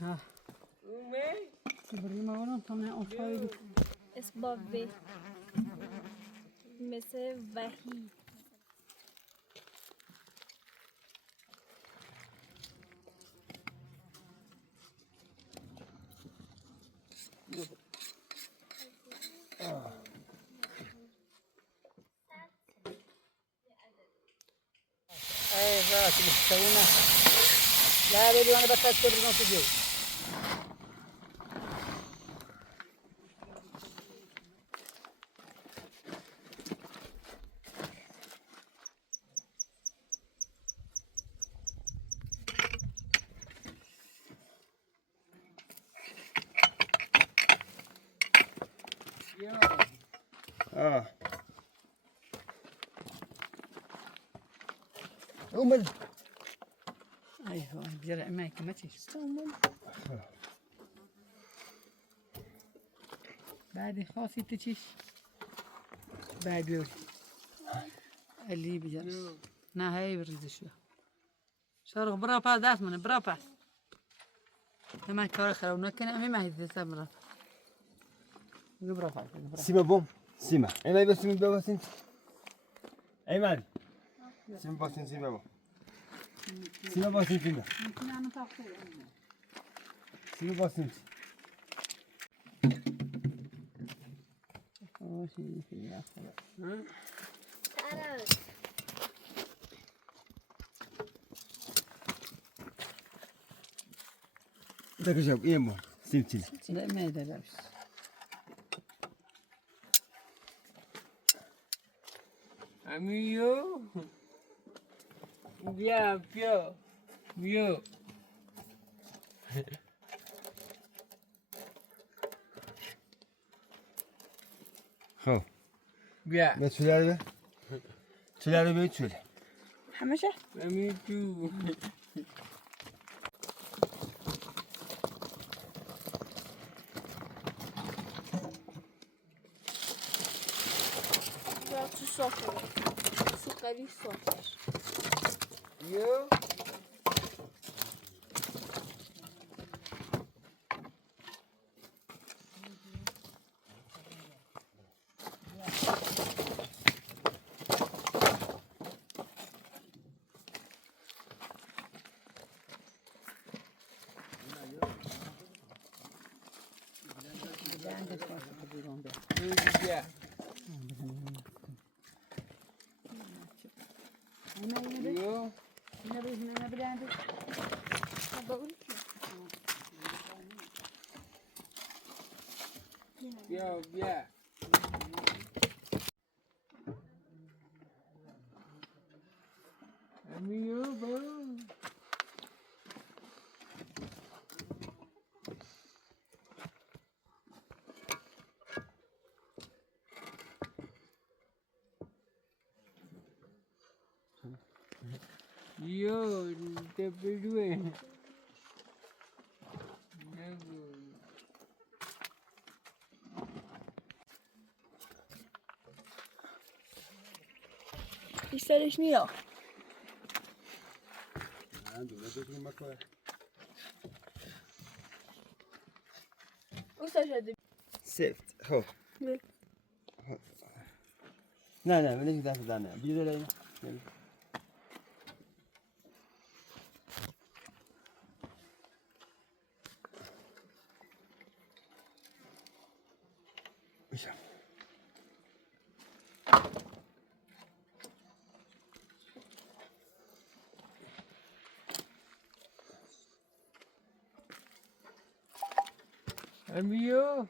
ها بریم اونم تمام افتادی اسم و مثل وحید ايوه تسوينا لا بدي انا بتاكد من فيديو أمل ايوه بجرع معك ما تيجي بعد خاصي تجيش بعد بيقول اللي بجرس نا هاي بريد شو شارق برا با داس من برا با تمام كار خلاص ونكن أمي ما هي ذا برا برا با سيما بوم سيما أي ما يبغى سيما بابا سين أي مال سيما بابا سين سيما بابا سيما بابا سين فينا سيما بابا سين ده كشاب إيه مو سيمتين لا ما يدرس Amigo, bien, bien, bien. خو Bien. بس شلاره شلاره بيت شل حمشة Amigo. یا تو صافه تو قوی صافش Yo. Bien. Yo. بقول Bien, bien. Amigo, bon. Yo, te perdoé. بیشترش نیا شده سفت خو نه نه من نمیدونم دست دارم بیاد لینا میشم Amigo.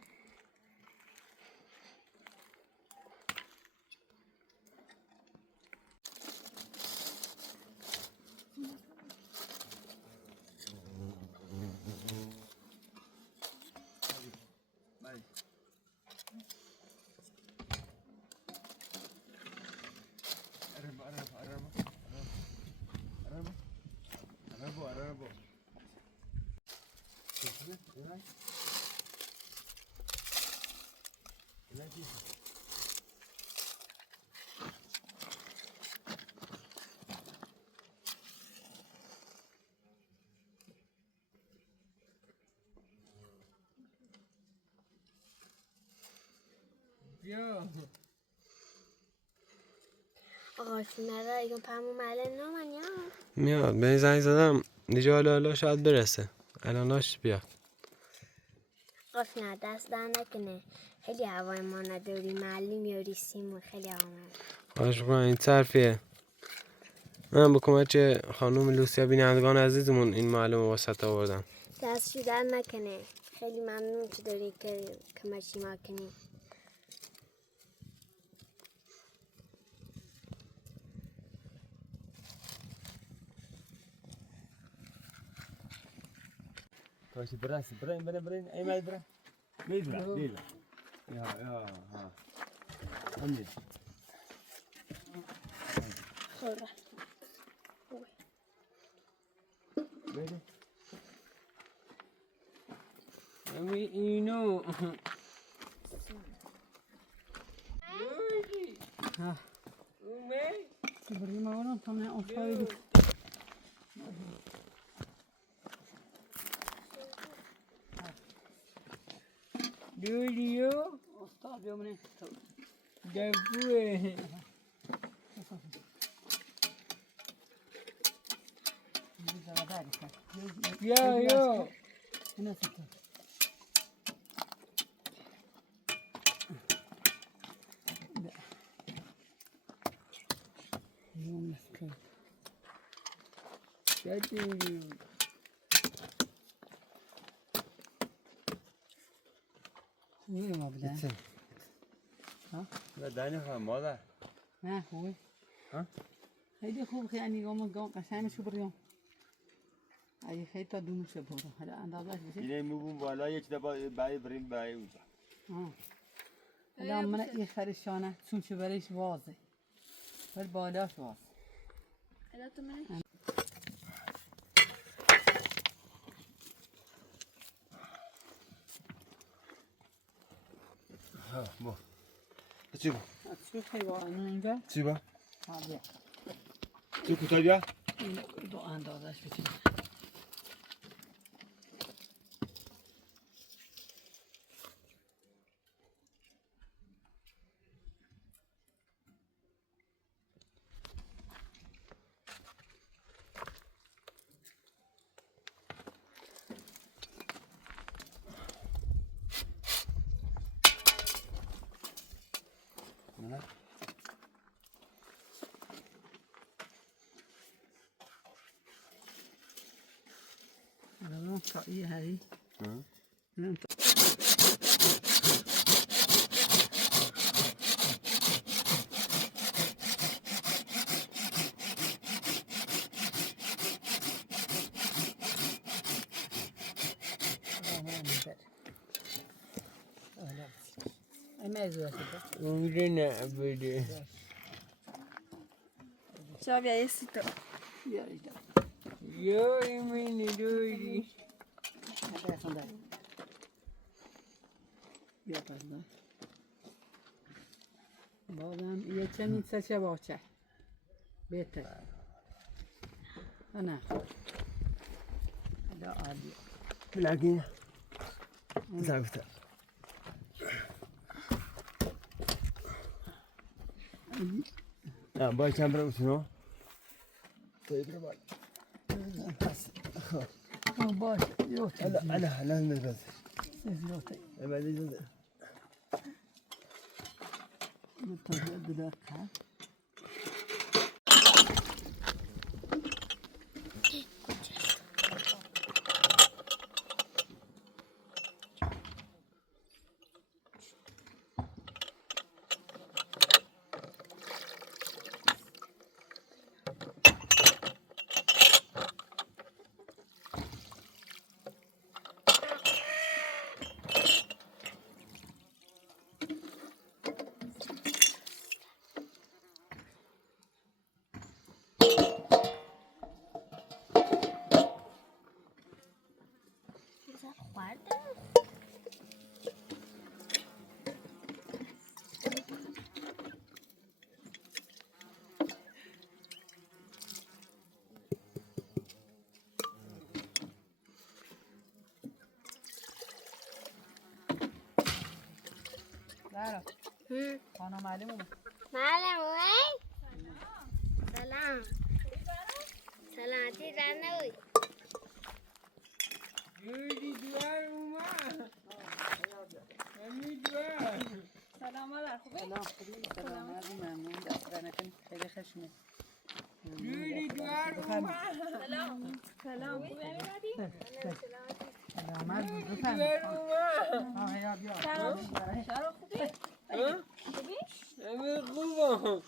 بیا آقا شنرا ایگون پامو مالن نومن یا میاد به این زنگ زدم دیگه حالا شاید برسه الاناش بیاد. آقا شنرا دست در نکنه خیلی هوای ما نداری معلم یاری سیم و خیلی آمد خواهش میکنم این طرفیه. من با کمک خانم لوسیا بینندگان عزیزمون این معلم واسط آوردم. دستشو در نکنه خیلی ممنون که داری که کمشی ما کنی Taşı bırak, bırak. Eymel bırak. Değil bırak, değil. Ya, ha. Anne. خورا Böyle. امی اینو ها اومه سبری ما ورم تمام افتادی دولیو استاد بیامونه دبوه بیا یا هنا ستة لا اليوم مسكين شدیدی خوبه ما بده Gitsin. ها Ya dani ha mada. نه خوبه ها؟ خیلی خوب خیلی قام قشنگ شو بریم اگه خیلی تا دونشه برو حالا اندازش بشه Yine mubun بالا یک دفعه بعد بریم برای اونجا. حالا من این خرشانه چون چه برایش وازه بر بالاش واز الان تو من Ha bu. چی با؟ چی خیلی واقعا اینجا چی با؟ ها بیا چی کوتاه بیا؟ این دو اندازش بشه نه. الان تا این هایی الان تا اونجا نبوده شما بیا یه سیتو یا ایمینی دولی بیا پس نه بازم یه چنین سچه باچه بهتر نه حالا عالی لكن زعفت باید چند برای شنو طيب ربع باشه یوتی انا نرقص یوتی بعد يجوز متجدد دقیقه خورده زهرا خانم معلم اومد. معلم اومد. سلام. سلامتی در نبود. جوری دوار اومد. همین دوار. سلام مادر خوبی؟ سلام خوبی؟ سلام ممنون دست در نکنی خیلی خشمه. جوری دوار اومد. سلام خوبی امیرعلی؟ سلامت دوار اومد. آه بیا شهر خوبی؟ خوبی؟ همین خوبه.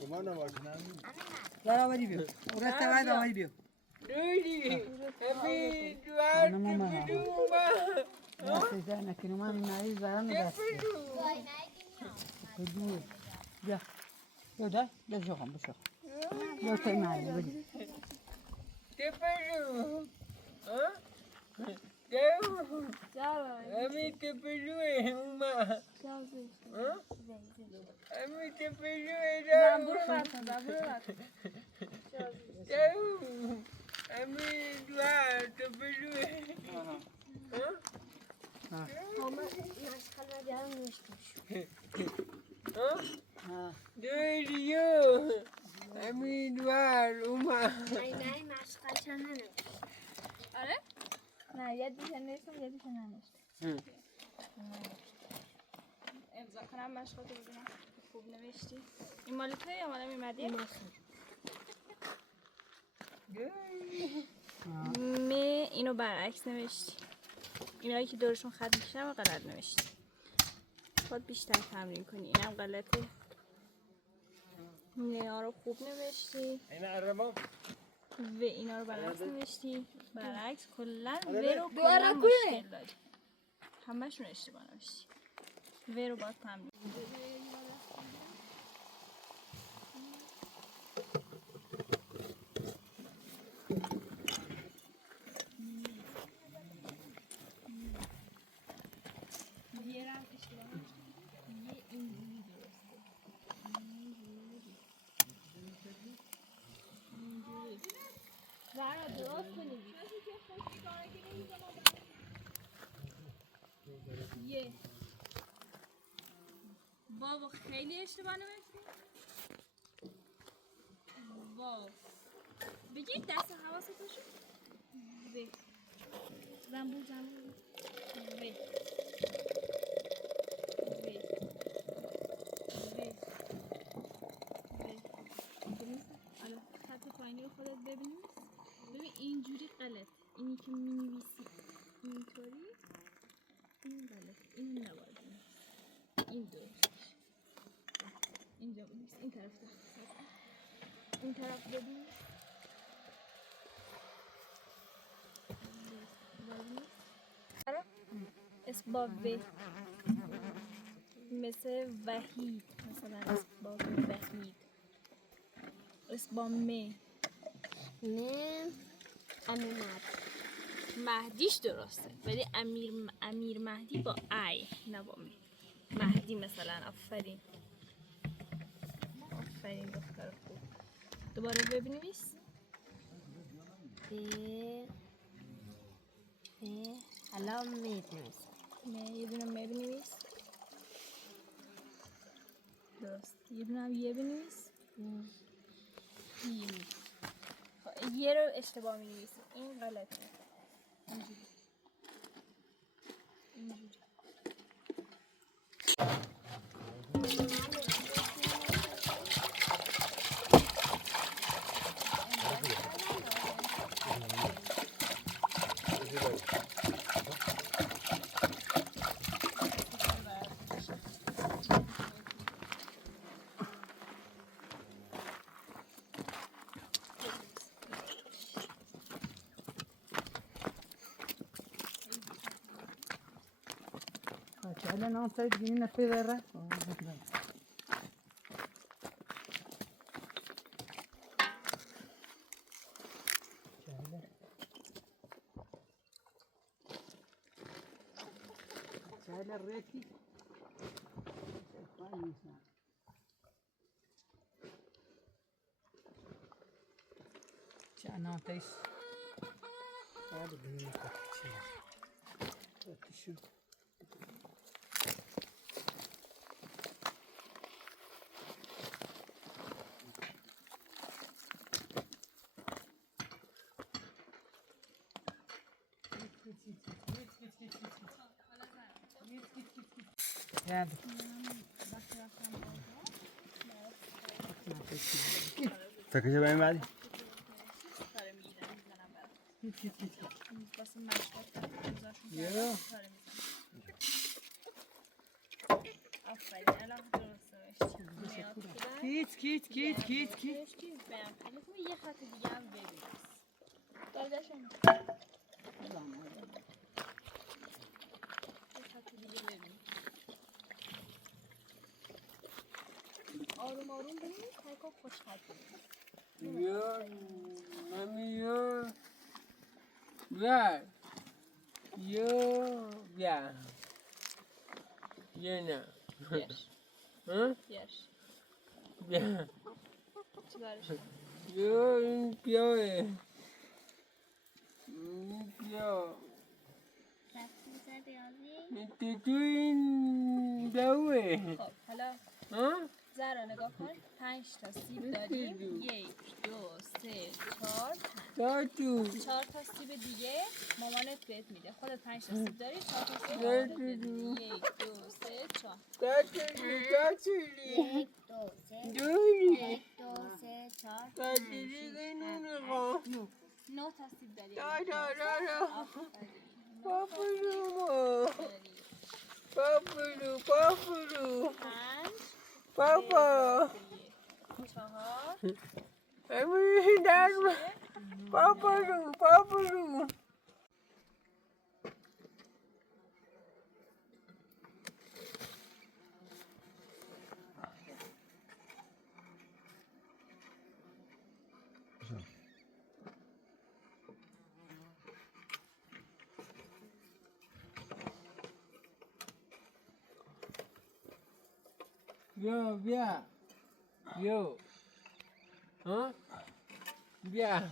شما نباشین زارا ولی بیا اورست بعد آوای بیا جوری همین دوار تپیدو اومد. دست در نکنی من نایی زارم دست بدو بیا بیا ده بیا شوخم بشوخ بیا تای معلم بدی تپیدو. همین تپیدوه اومد. همین تپیدوه همین دوار تپیدوه. دوریو همین دوار اومد. نه مشغل چند آره؟ نه یه دیگه نوشتم یه دیگه ننوشتم. امضا کنم مشقاتو ببینم خوب نوشتی. این مال توی یا مال میمدی؟ می اینو برعکس نوشتی. اینایی که دورشون خط میکشم غلط نوشتی. باید بیشتر تمرین کنی. اینم غلطه. اینا رو خوب نوشتی. این عربا و اینا رو برعکس نوشتی. برعکس کلا و رو کلا مشکل داری. همه‌شون اشتباه نوشتی. و رو باید تمرین زهرا درست کنید. یه واو خیلی اشتباه نوشتی. واو بگید دست حواستو شد. و زنبور و حالا خط پایینی رو خودت ببین اینجوری غلط. اینی که می‌نویسی اینطوری این غلط. این نباید این درست اینجا بنویس. این طرف این طرف ببین. اسم با و مثل وحید مثلا اسم با وحید. اسم با م امینت مهدیش درسته ولی امیر مهدی با ای نه با م. مهدی مثلا. آفرین آفرین دختر خوب. دوباره ببینیس. الان می‌نویسم. یه دونه بنویس. درست. یه دونه هم یه بنویس. یه رو اشتباه می‌نویسی. این غلطه. اینجوری. C'è non sai di una pedra. C'è la reti. C'è non sai. شو يلا تکشه باید بعدی کار میگیرم میزنم برام واسه مشروب گذاشتم يلا کار میزنم آفرین الان درسته میاد بودن كيت كيت كيت كيت كيت چیز برم خیلی خوبه یه خط دیگه هم ببینیم دردشم یه خط دیگه ببینیم آروم آروم ببینیم تکا خوش خط ببینیم یا مامی یا بیا یا بیا یا نه بیارش ها بیارش بیا چیکارش کنم یا این پیاه این پیاه این تو این دوه خب حالا ها زهرا نگاه کن 5 تا سیب داریم 1 2 3 4 5 تا تو 4 تا سیب دیگه مامانت بهت میده خودت 5 تا سیب داری 4 تا سیب مامانت بهت میده 1 2 3 4 تا چلی یک دو سه دوری یک دو سه چهار تا چلی نونه خواه 9 تا سیب داری آفرین. آفرین پاپلو داری پاپلو پاپلو 5 پاپا 4 همین در پاپلو پاپلو بیا بیا بیا ها بیا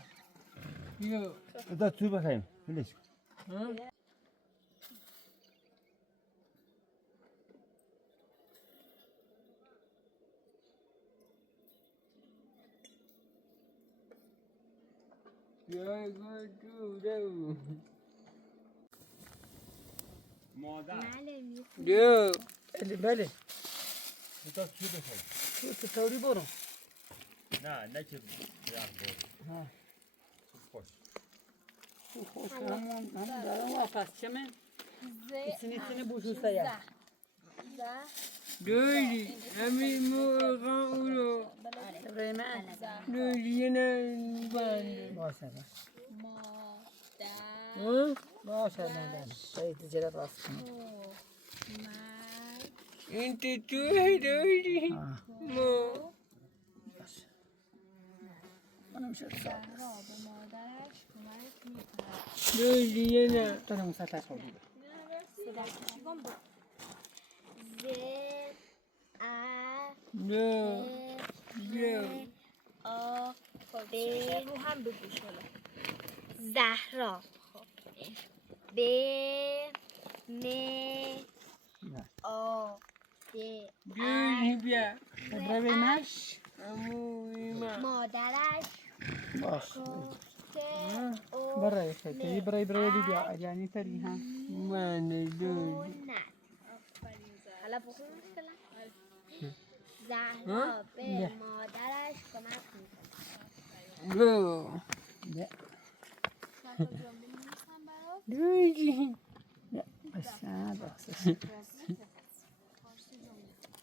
بیا تا تو بخوریم ولش کن ها بیا گو مادر بیا اللي بالي تا تو بخوریم شو تسوي برو نه که بیار بود ها خوش خوش همون دارم واپس چمه ز سنی بوشو سیا دوری همین مرغان اونو ابراهیم دوری یه نه بنده باشه مادر ها باشه نه سید جرا راست کنی این توی دوری ها ما انا مش زهرا به مادرش کمک میکند دوری یه نه انا مسافر حدود ز ا نه بیا آ ب رو هم بگوش حالا زهرا ب م آ د دوری بیا ابراهیم اموی ما مادرش باش ت او برای خیلی برای بیا یعنی تری ها من دوری نه آفرین زهرا حالا بخون مثلا زهرا به مادرش کمک میکنه بیا چند تا جمله می‌نویسم برات دوری بس نه بس فارسی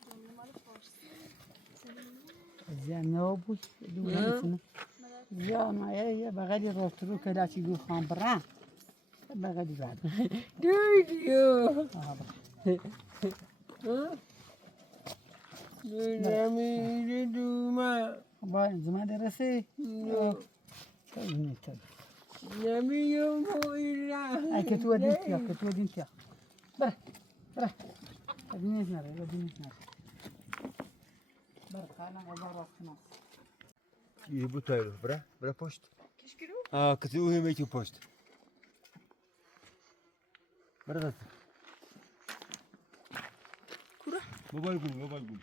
جمله مال فارسی زين نوبوش دوله سنة زين ما هي بغادي روترو كذا تيجي خان برا بغادي بعد دوری دوری همیشه دوما باين زمان درسي شو نمیام مویلا اي كتوا دينتيا برا برا بدينيش نرى برا خانا وبرا خنا یه بود تایرو برا پشت آه کسی اوه میکی پشت برو دست موبایل گون بیاد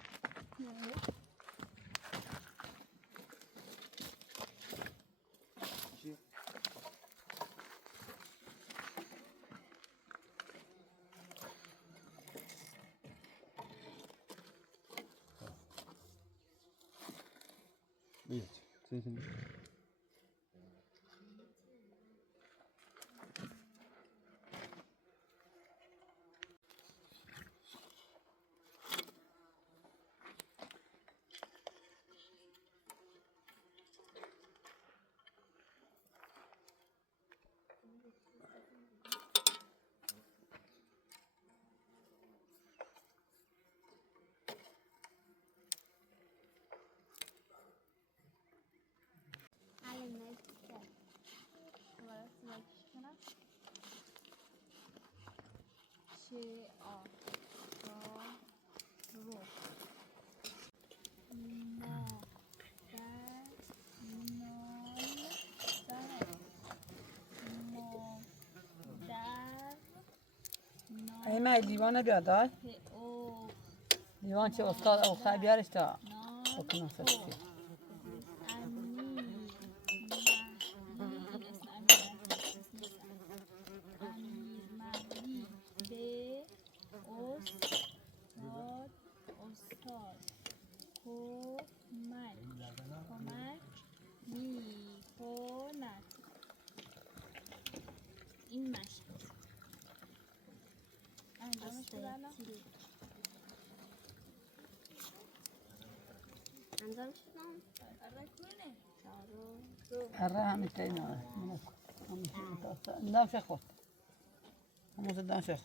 ایمه لیوان بیاد داد لیوان چه استاد آخر بیارش تا بکنم سرسی این مشق انجامش بدم انجامش هره همه تایی ناره دام شخ خود هموز دام شخ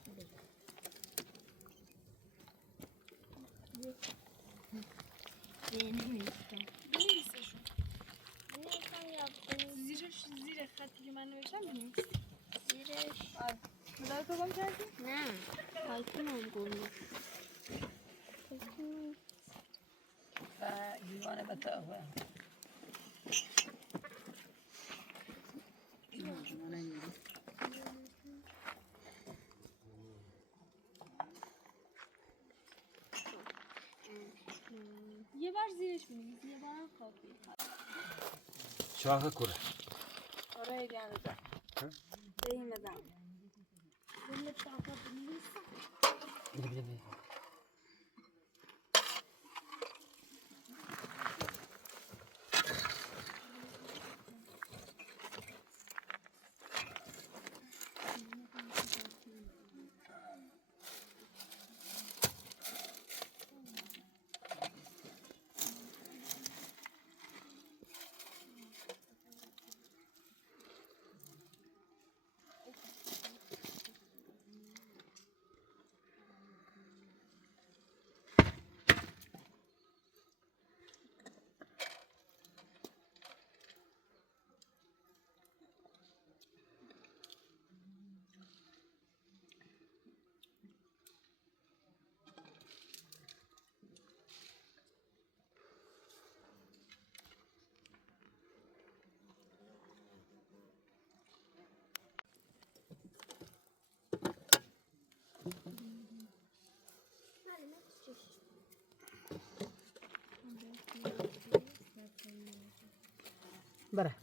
زیر خطی که من نوشتم بنویس زیرش مدار تو گم کردی؟ نه پایتونم گم لیوان بطا یه بار زیرش بنویس یه بارم کافی شاخه کوره آره ایدی اندازه بهیم بدم دل شاخه بنویس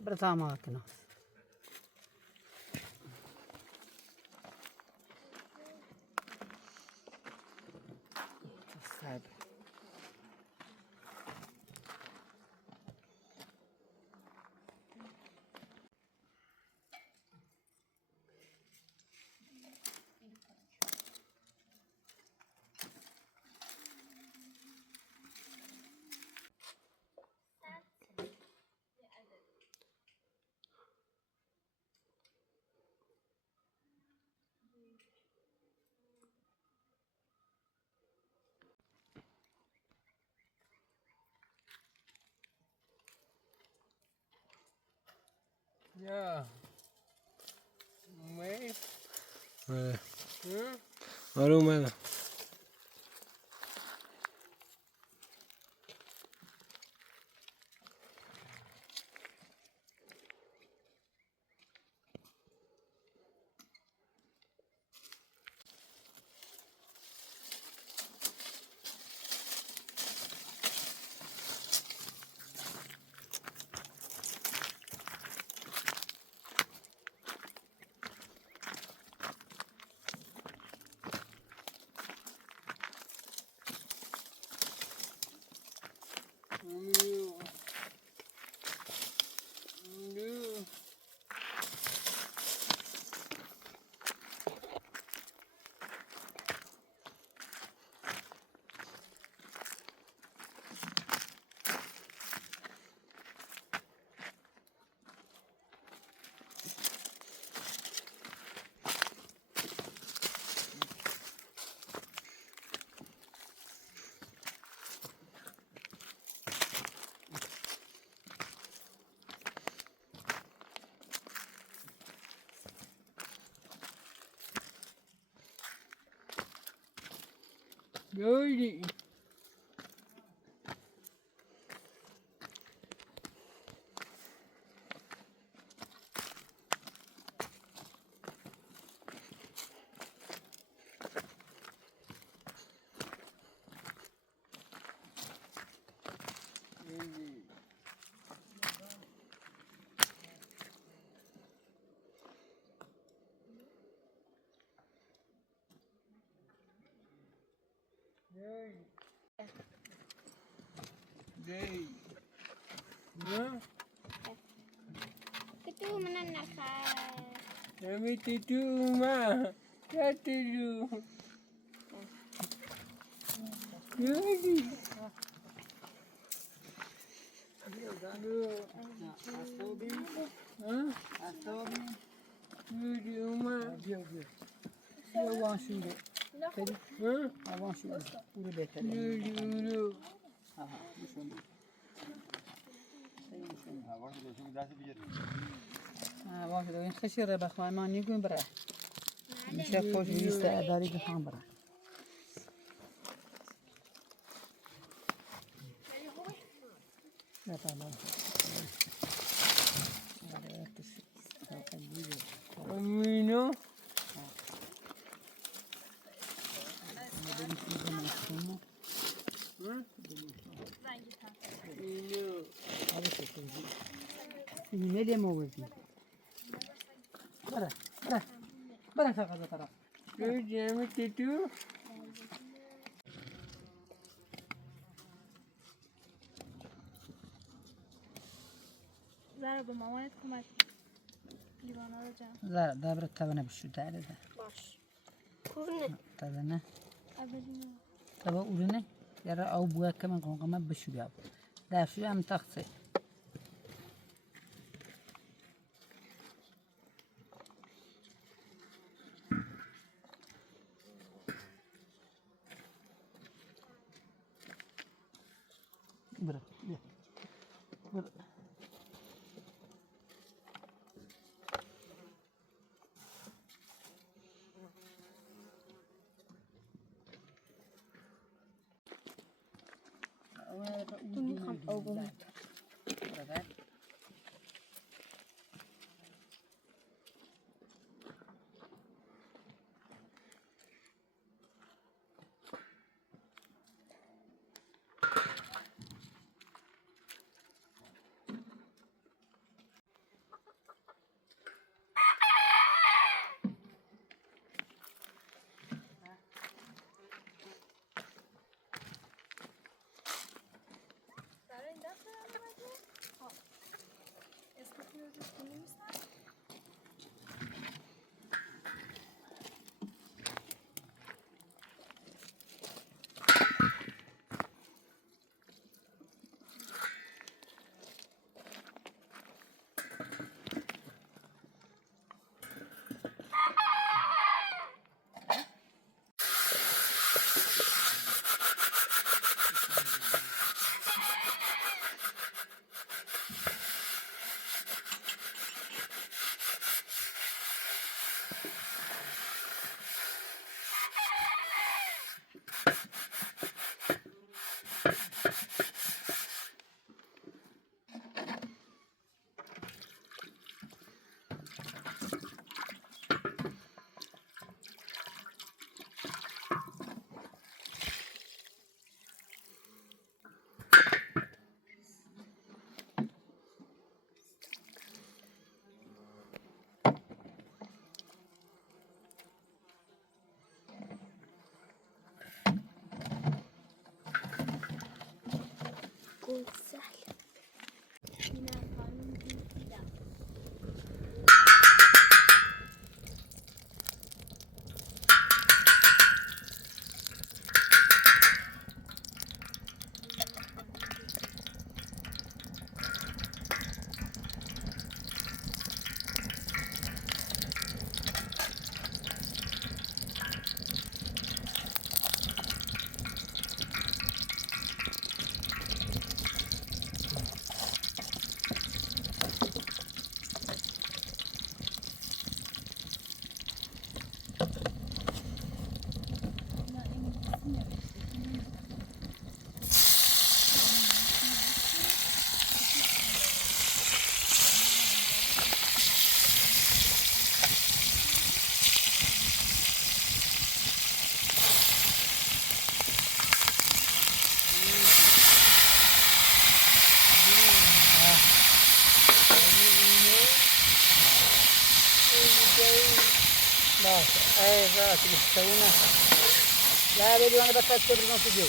بره تمام کنه صبر یا اومد آره آره اومدم داری دی ها Itu mana nak? kami tidur rumah tak tidur jadi di rumah Yavan şöyle. ha Yavan şöyle. Uru beter. dulu Aha, düşün. Ha باشه بهشون دست بگیر. Ha, bak da این خشیره بخوای ما نیگون بره. میشه خوش بیست اداری بخوام بره. نه tamam. amino Ne diye mi oldu? Bara, bara. Bara kakaza taraf. kami tidur زهرا به مامانت کمک لیوانا رو جمع Zara, dabra tabana bir şu derde de. Baş. Kurne. Tabana. اولی Taba urune. Yara av buya kaman konqama bir şu yap. Da şu am taksi. Bırak. Bırak. میخوام آبونت. زهرا این دست رو اومدی؟ اسمتون رو روش بنویسن؟ Güzel. این خانم دیدم باشه ای راست بستوونه لا بدي وانا بكتب بالنص جو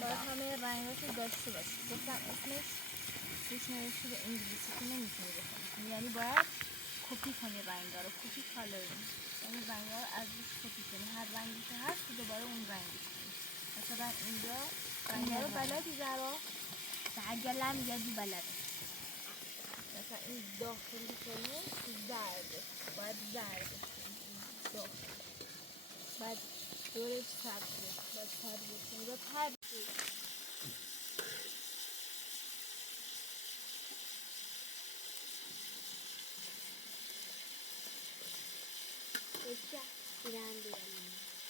باید همه رنگاشو داشته باشی. گفتم اسمش روش نوشته به انگلیسی که نمیتونی بخونی، یعنی باید کپی کنی رنگا رو، کپی کالرینگ، یعنی رنگا رو از روش کپی کنی، هر رنگی که هست تو دوباره اون رنگی کنی. مثلا اینجا رنگا رو بلدی زهرا؟ عجلم یادی بلده. مثلا این داخلی کنی زرده، باید زرده داخل، بعد دورش سبزه، باید سبزه کنی، باید هر بچه دیرم دیرم ازش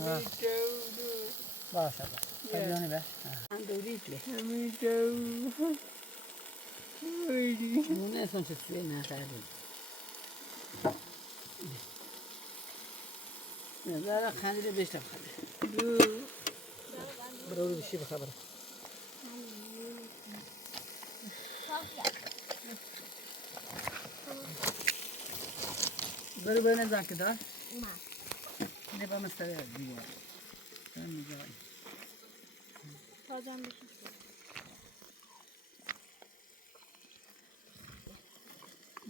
تشکر. باشه خلیانی به هم دورید لی نونه اصلا چه سوی نخرید دارا خندیده بیشتر خنده برو بشی بخبره برو بینه زنک دار نه با مستره دیوار تاجم بشید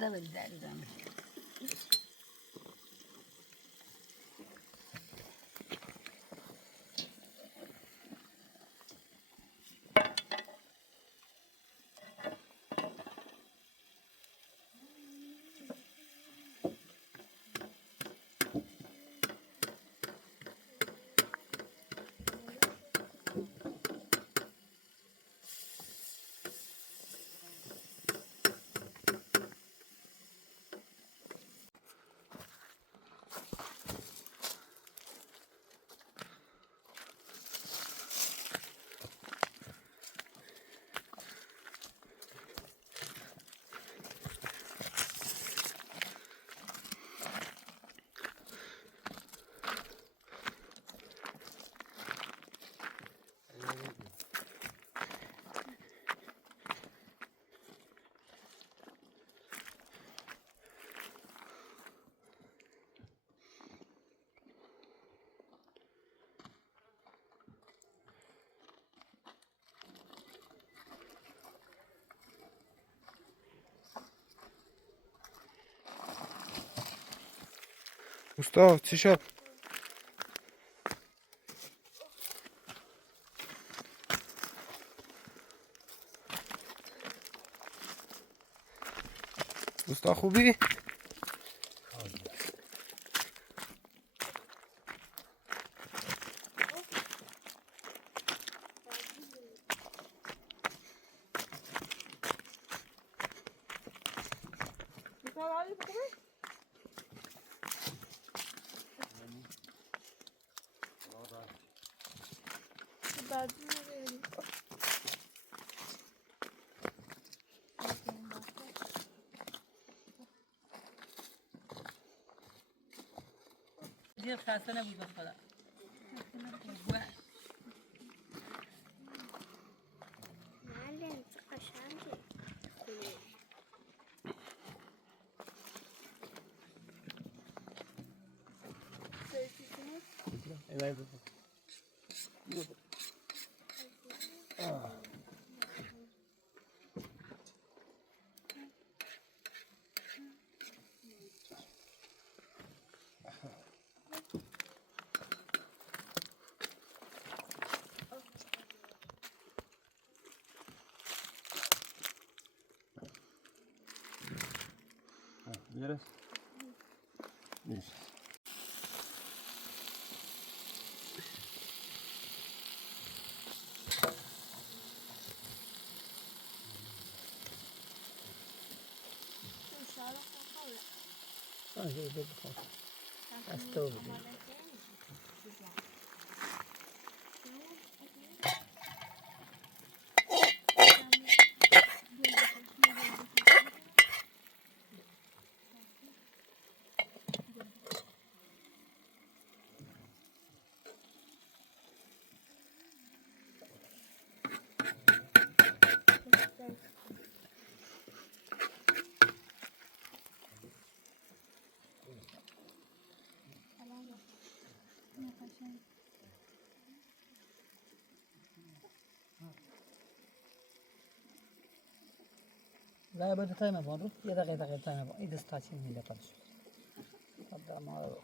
دبل داری دامه استاد چی شد؟ استاد خوبی؟ Hadi bakalım. Derdin nereye gidiyor? زیر خسته نبود به خدا معلم چه قشنگه خونه. Emeği baba. Biraz. Bir. لا بدي تايم برضه يا دقيقة تايم إذا استعجل من اللي قدش هذا ما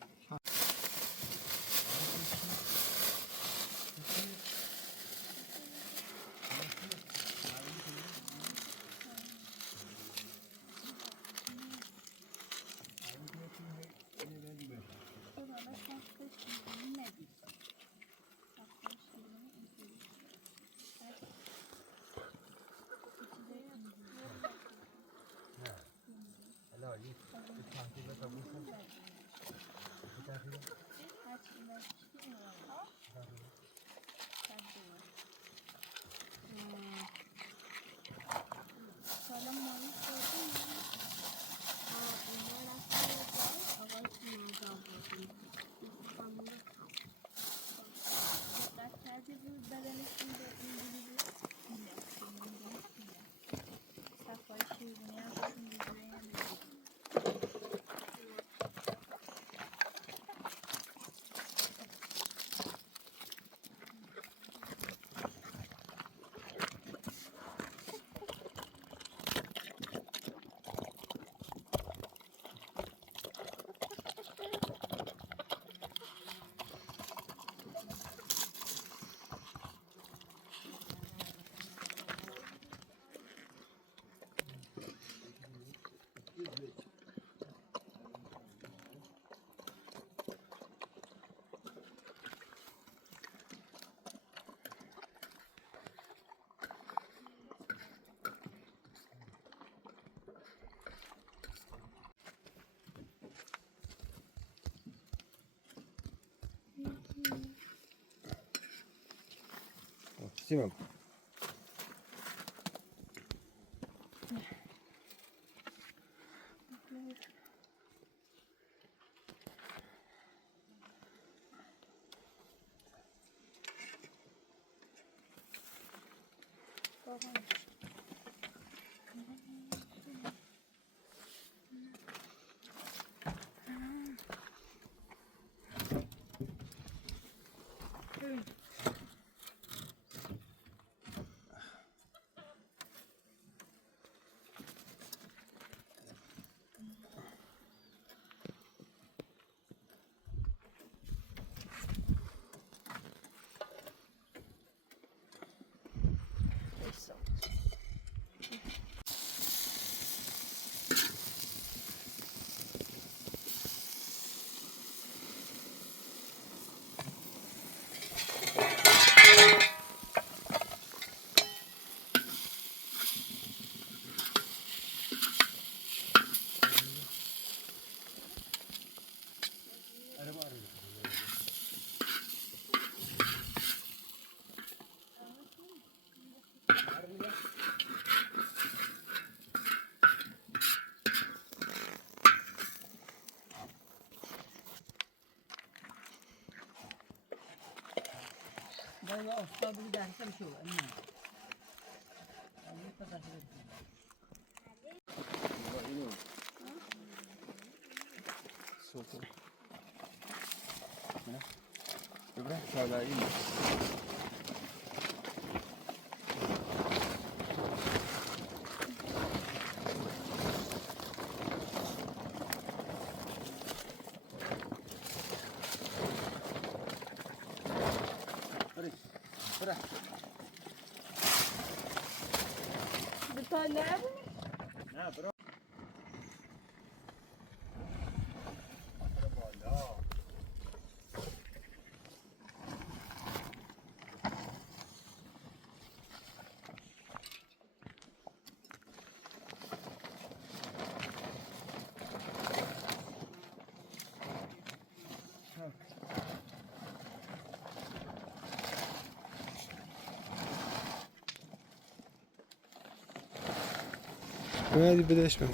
Simam. یا افتاد بود درستم شو نه این پس ببره سالایی بره بطالع نه برو اومدی بدش من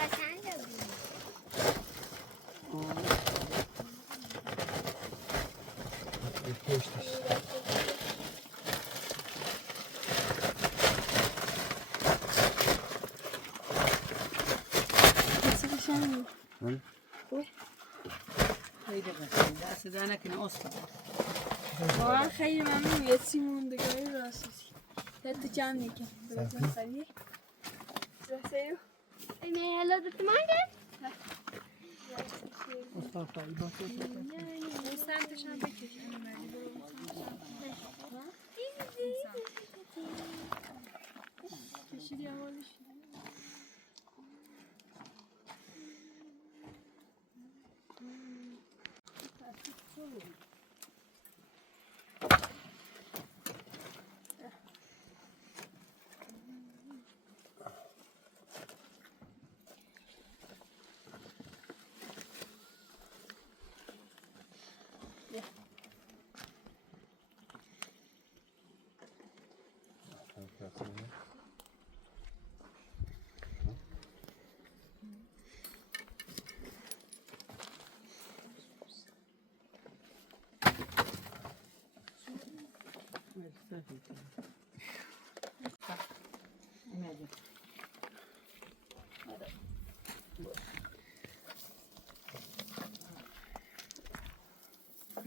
قشنگه بود. پشتش خیلی قشنگ دست در نکنه استاد واقعا خیلی ممنون یه سی موندگاری راستی تو جمع میکن براتون سریع راستی اینه هلا دت مانگه استاد پایی با تو اون سمتش هم بکش امیرعلی برو کشیدی اولش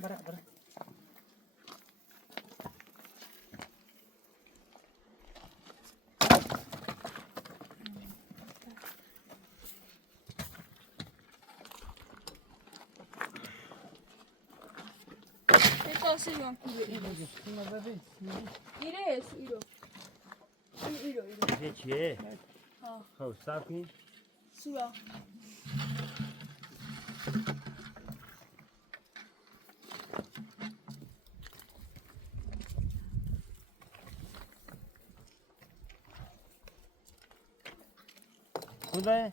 برا برا Tasi yon kuru iris. Iris, iro. Iro. یه چیه؟ ها. خب صاف کن Sura. خوبه؟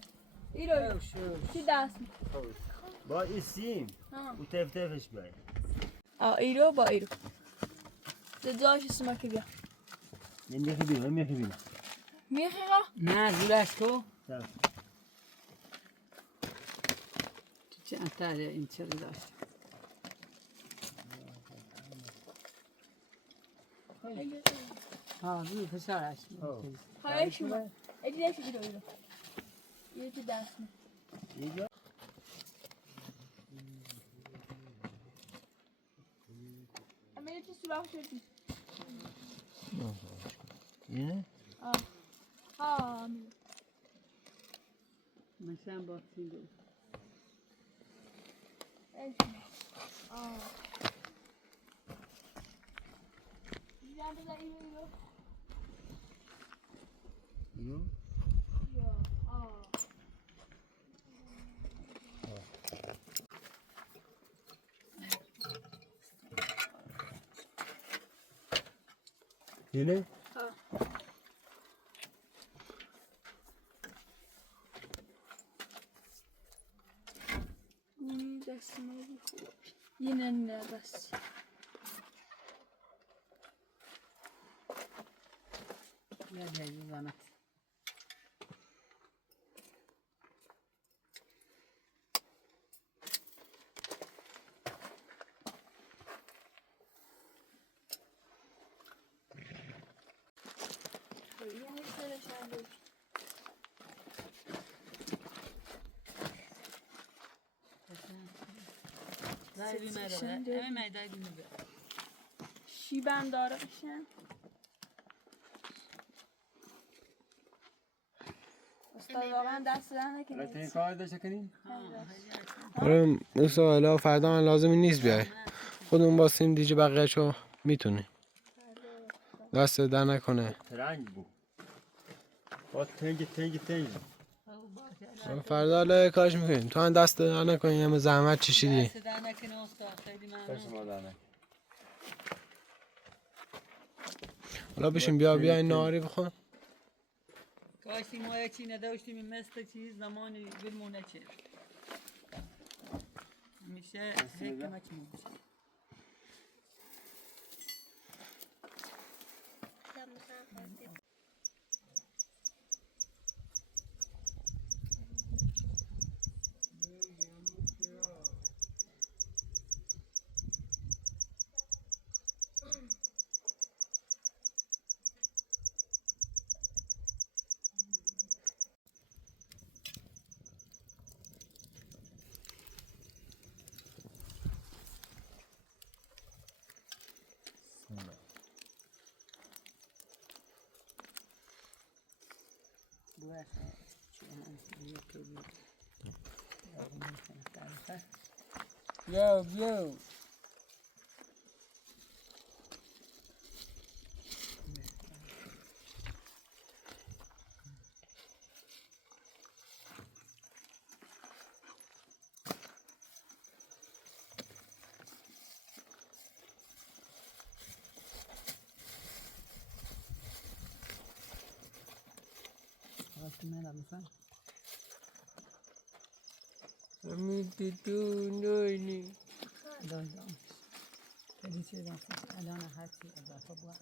Iro. Ki dast. با این سیم ها. و تف تفش باید Iro ba iro. De جاش اسمه که بیا. میخی بینم میخیرا؟ نه زورش کو صاف چه انتره این چری داشت ها زور فشارش Hayır şimdi. Edi şu iro. Iro ki dast. اینجا Ama eti surak şöyle. اینه؟ Ha. Sen baksın dedim. Yine? Yine ne bas. Ya diye zahmet. Yine şöyle şöyle. Dayı bir merhaba. Hemen dayı bir merhaba. شیبم داره بشن استاد واقعا دست در نکنید این کار داشته کنیم؟ آره دوستا حالا فردا من لازمی نیست بیای خودمون باسیم دیگه بقیه‌شو میتونی دست در نکنه ترنگ بود با تنگ فردا حالا کارش میکنیم تو هم دست در نکنی همه زحمت چشیدی دست در نکنه استاد خیلی ممنون. حالا بشین بیا این نهاری بخور کاشی ما یه چی نداشتیم این مثل چیز زمانی بمونه چه میشه حکمت میشه Yo, yo. Amin tutu noini. دان خیلی چیز الان هرچی اضافه بود